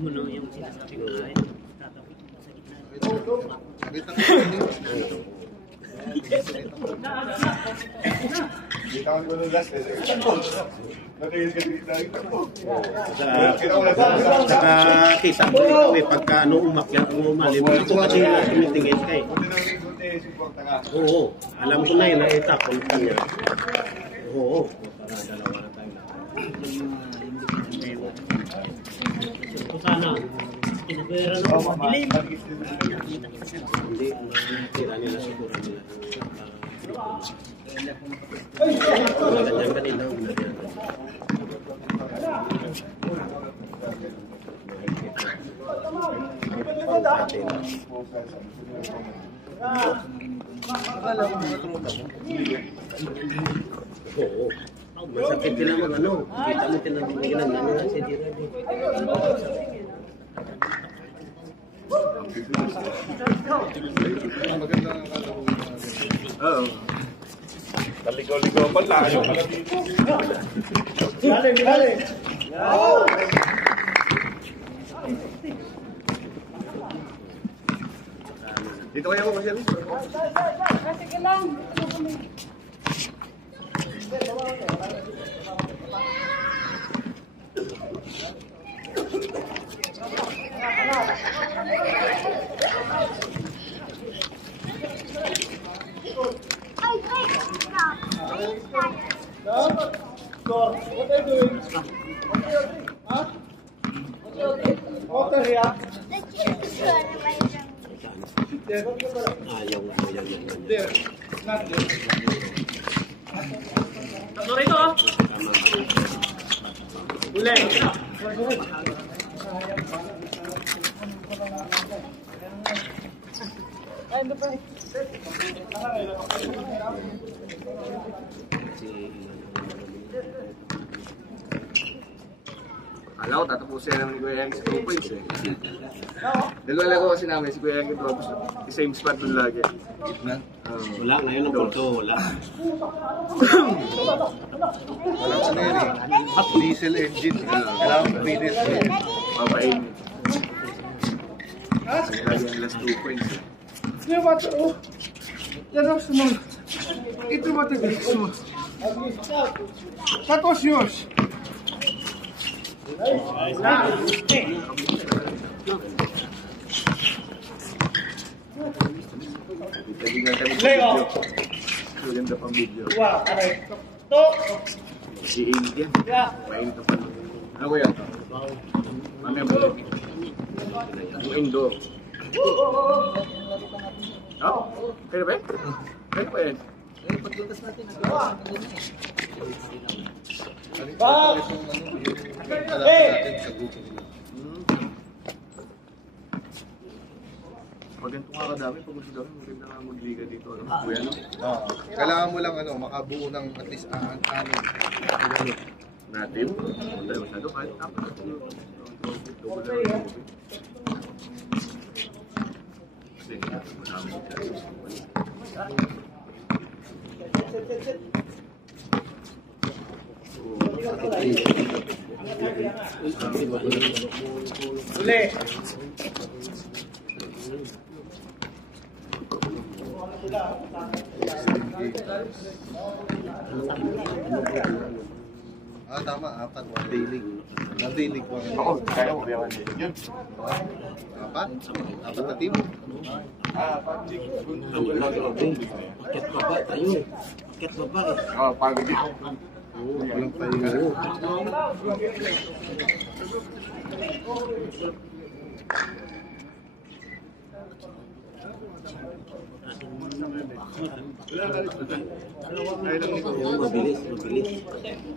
mo no, yung sinasabi ko na ay tatawid mo sa gitna. Bitawan ko ng last kasi nakayos ka dito na ito po. Saka kita mo ito pagka umakyat mo, malimutan ko kasi tumitingin ka Oo, alam ko na yun, nakita ko niya. Oo, para dalawa na tayo. Ito sana, kinapera na madilim. Hindi, tira nila siguro nila. Ganyan kanila. Oo. Masakit din naman ano. Kita mo tinanong ano nga si Dira. Oo. Taligaw-ligaw pa tayo. Galing! Dito kaya mo kasi yan? Sige lang. What are you doing? Huh? What are you? Ayaw. There. Not there. Sorry to ah. Uli. Alam ko, tatapusin naman ni Kuya Yang sa 2 points eh. Dalawa ko kasi namin si Kuya Yang ito, same spot doon lagi. Gitna? Wala, ngayon ang porto, wala. Walang ano yun eh. Diesel engine. Kailangan ko pwede siya. Papain. Lagi ang last 2 points eh. Ne var o? Yan ang sunod. Ito ba ito gusto? Tapos yun. Leo! Maganda pang video. Wow, aray. To! Si-init yan. Mainit na pa. Ano ko yan? Mamaya mo yan. Yung indoor. Oh, kaya ba? Kaya ba yan? Paglutas natin, Bob! Hey! Pag ganito nga kadami, pag gusto dami, maganda nga magliga dito. Ano? Kuya, no? Kailangan mo lang makabuo ng at least anim. Natin. Wala masyado. Kahit apat. Kasi marami siya. Uli! Tama, apat. One day league. Ako, kaya ko yan. Yun. Apat? Apat na team? Akit baba, ayun. Akit baba eh. Oo, pagod dito. Walang pahinga. Mabilis.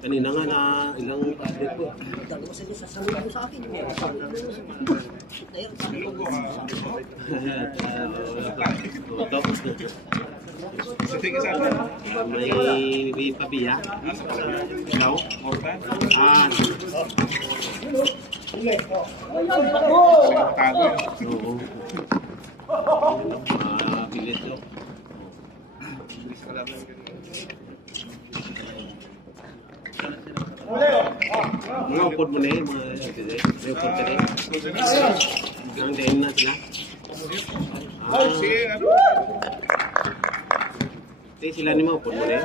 Kanina nga na ilang update ko. sasabihin ko sa akin. May pabiya. Ikaw? Oo. Bilis yun. Mga upod mo na eh, mga upod ka na eh. Ang dain na sila. Hindi sila ni mga upod mo na eh.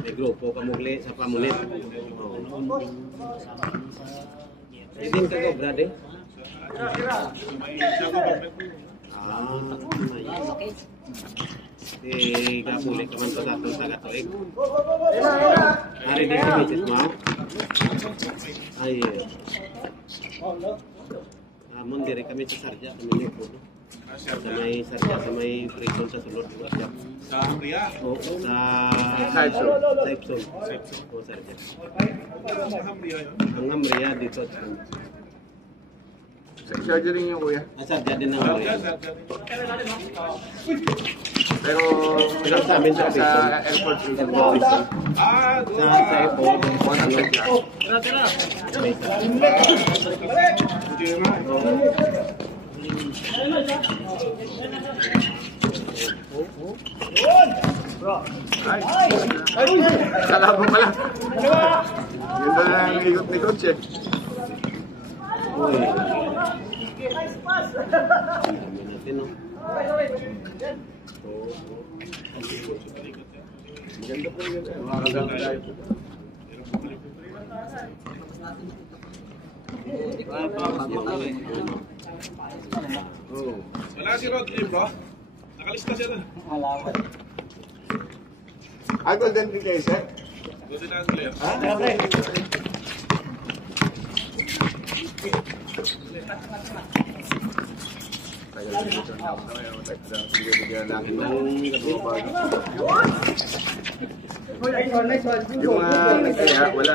May grupo ka muli sa pamunit. Hindi ka ko, brad eh. Kapuli ka man patatong sa katolik. Hari din si Mrs. Mao. Ay, amon diri kami sa Sarja, kami ni po. Sa may Sarja, sa may prison sa sulod. Sa Amria? Oo, sa Saipson. Saipson. Oo, Sarja. Sa Amria yun? Ang Amria dito. Sarja rin yung kuya. Sarja din ang Amria. Pero Sa amin sa sa airport yung Sa airport. one Sarja. Sa labo pala. Yun ba na ang ikot ni coach eh. Uy. Natin, no? Maganda po yun. Makakaganda tayo. Wala si Rodney, bro. Nakalista siya na. Golden din kayo, sir? Doon din ang player. Tagal dito. Bigyan lang. Yung kaya wala.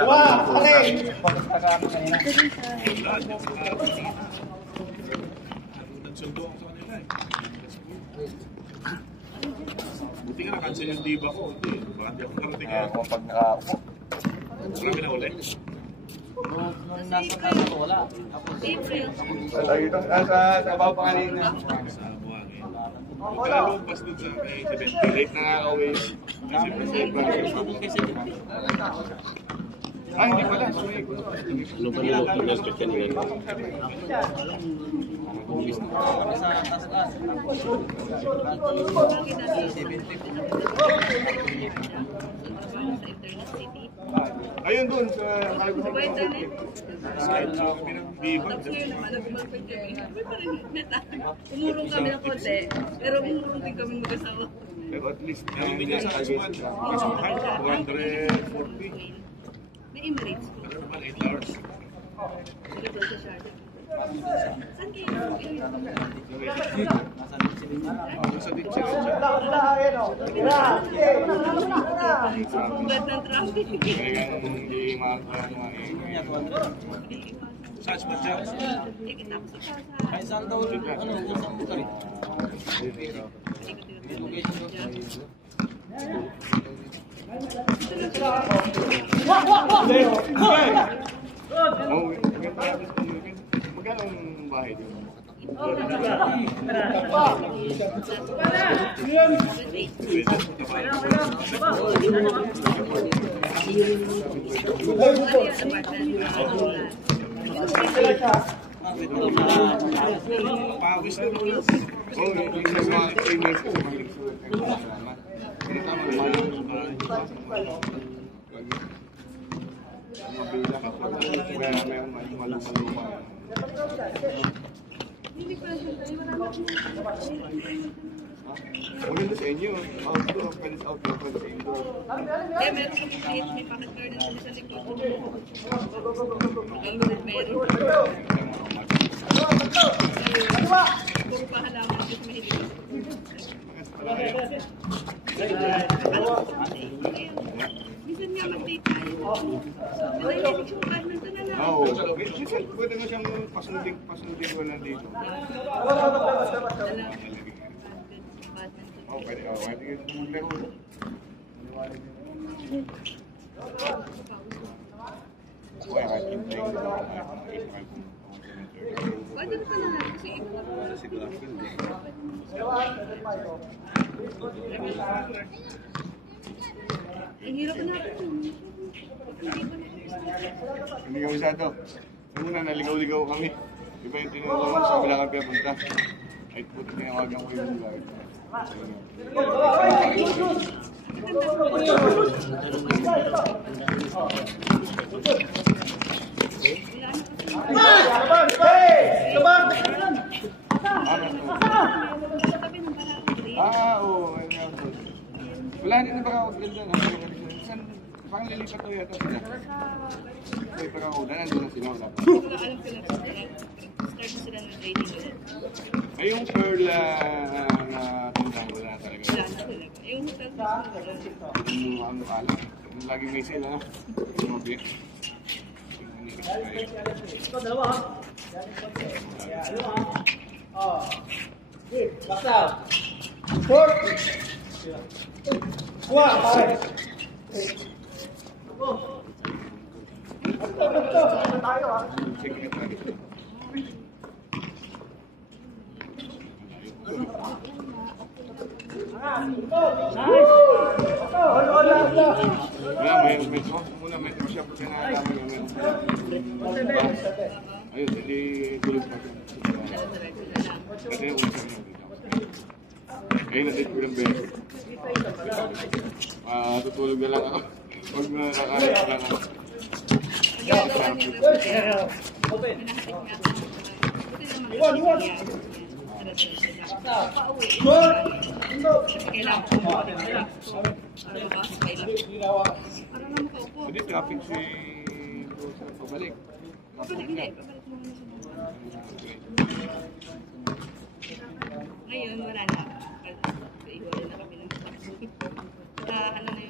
Nagsundo ako sa kanila eh. Buti nga na-cancel yung diba ko. Baka di ako narating kaya. Pag nakaupo. Marami na uli. Sa trabaho pa kanina. Sa buhangin. Magkalumpas dun sa may 70. Late na nga uwi. Kasi hindi pala. Ano ba nila ito na special yan? Ayun dun sa Umurong kami ng konti, pero umurong din kami mag-asawa. pero at least Meron din niya sa kasuhan. Kasuhan, 240. May Emirates po. Ano naman, 8 hours. Dito po sa Sharjah. Saan kayo? Sa Dixie siya. Sugat ng traffic. Kaya hindi Saan ba siya? Kahit saan daw, magkano ang bahay dito? Pawis na muna. Oo, yung mga payments ko. Mabila ka po. Kaya may maluma-luma. Maganda sa inyo. Outdoor, pwede sa outdoor, pwede sa indoor. Kaya meron kami kahit may pocket garden doon sa likod. Ang meron. Kung pahalaman kasi mahilig. Minsan nga mag-date tayo. Mahilig yung kanan doon na lang. Oo. Minsan, pwede mo siyang pasunodin ko lang dito. Oo, pwede. Oo, pwede yung maglaro. Uy, kahit yung playing dito. Pwede ka na lang kasi Siguro, hindi. Ang hirap na rin. Hindi kami masyado. Yung una, naligaw-ligaw kami. Iba yung tinuro ko sa wala kami punta. Ay, puti tinawagan ko yung lugar. Oo. Wala din na baka ako ganda. Saan? Parang lilipat to yata sila. May parang ako. Nandun na sila. Wala pa. Alam ko lang start sila ng training ulit. Ay, yung Pearl na tandaan ko na talaga. Wala na talaga. Yung hotel na Yung ano kala. Yung laging may sale, ano? Yung mabit. Ito, dalawa. Basta. Wala, may metro. Muna metro siya porque nakakama yung metro. Ayun, hindi tulog pa siya. Kasi yung ulit niya dito. Ayun, natin ko ng beso. Tutulog na lang ako. Huwag na nakakaya lang ako. Open. Iwan! Kailangan ko Hindi, traffic si sa pabalik. Pabalik mo muna sa ngayon, wala na. Iwan na kami ng ano na